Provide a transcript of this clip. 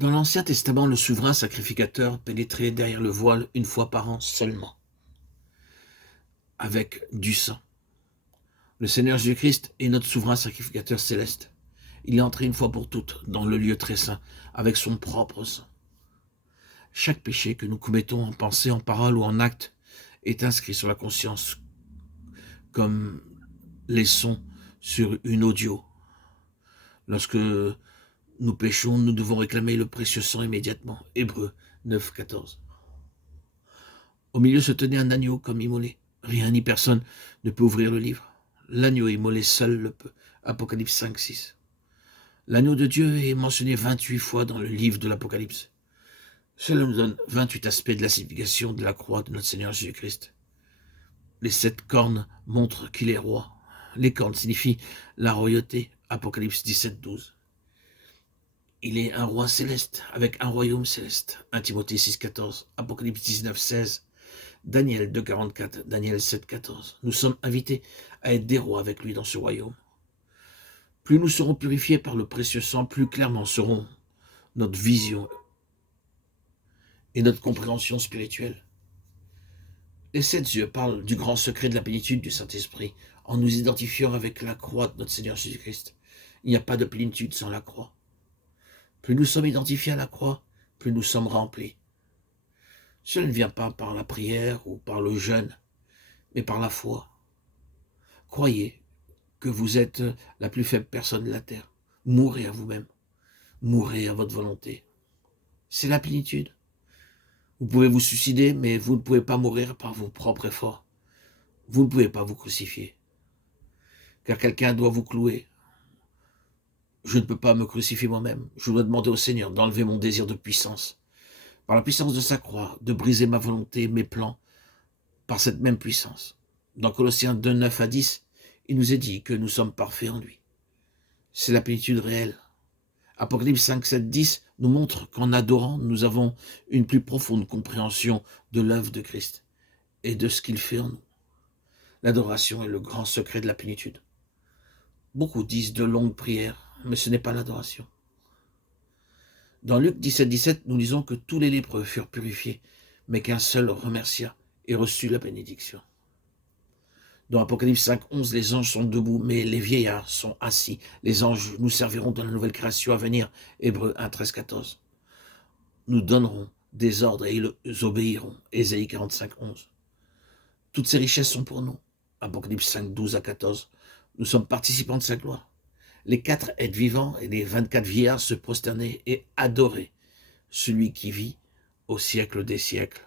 Dans l'Ancien Testament, le souverain sacrificateur pénétrait derrière le voile une fois par an seulement, avec du sang. Le Seigneur Jésus-Christ est notre souverain sacrificateur céleste. Il est entré une fois pour toutes dans le lieu très saint, avec son propre sang. Chaque péché que nous commettons en pensée, en parole ou en acte est inscrit sur la conscience, comme les sons sur une audio. Lorsque nous péchons, nous devons réclamer le précieux sang immédiatement. Hébreux 9, 14. Au milieu se tenait un agneau comme immolé. Rien ni personne ne peut ouvrir le livre. L'agneau immolé seul le peut. Apocalypse 5, 6. L'agneau de Dieu est mentionné 28 fois dans le livre de l'Apocalypse. Cela nous donne 28 aspects de la signification de la croix de notre Seigneur Jésus-Christ. Les 7 cornes montrent qu'il est roi. Les cornes signifient la royauté. Apocalypse 17, 12. Il est un roi céleste, avec un royaume céleste. 1 Timothée 6, 14. Apocalypse 19, 16. Daniel 2, 44. Daniel 7, 14. Nous sommes invités à être des rois avec lui dans ce royaume. Plus nous serons purifiés par le précieux sang, plus clairement seront notre vision et notre compréhension spirituelle. Les 7 yeux parlent du grand secret de la plénitude du Saint-Esprit, en nous identifiant avec la croix de notre Seigneur Jésus-Christ. Il n'y a pas de plénitude sans la croix. Plus nous sommes identifiés à la croix, plus nous sommes remplis. Cela ne vient pas par la prière ou par le jeûne, mais par la foi. Croyez que vous êtes la plus faible personne de la terre. Mourrez à vous-même. Mourrez à votre volonté. C'est la plénitude. Vous pouvez vous suicider, mais vous ne pouvez pas mourir par vos propres efforts. Vous ne pouvez pas vous crucifier, car quelqu'un doit vous clouer. Je ne peux pas me crucifier moi-même. Je dois demander au Seigneur d'enlever mon désir de puissance, par la puissance de sa croix, de briser ma volonté, mes plans, par cette même puissance. Dans Colossiens 2, 9 à 10, il nous est dit que nous sommes parfaits en lui. C'est la plénitude réelle. Apocalypse 5, 7, 10 nous montre qu'en adorant, nous avons une plus profonde compréhension de l'œuvre de Christ et de ce qu'il fait en nous. L'adoration est le grand secret de la plénitude. Beaucoup disent de longues prières, mais ce n'est pas l'adoration. Dans Luc 17, 17, nous lisons que tous les lépreux furent purifiés, mais qu'un seul remercia et reçut la bénédiction. Dans Apocalypse 5, 11, les anges sont debout, mais les vieillards sont assis. Les anges nous serviront dans la nouvelle création à venir. Hébreux 1, 13, 14. Nous donnerons des ordres et ils obéiront. Ésaïe 45, 11. Toutes ces richesses sont pour nous. Apocalypse 5, 12 à 14. Nous sommes participants de sa gloire. Les 4 êtres vivants et les 24 vieillards se prosternaient et adoraient celui qui vit au siècle des siècles.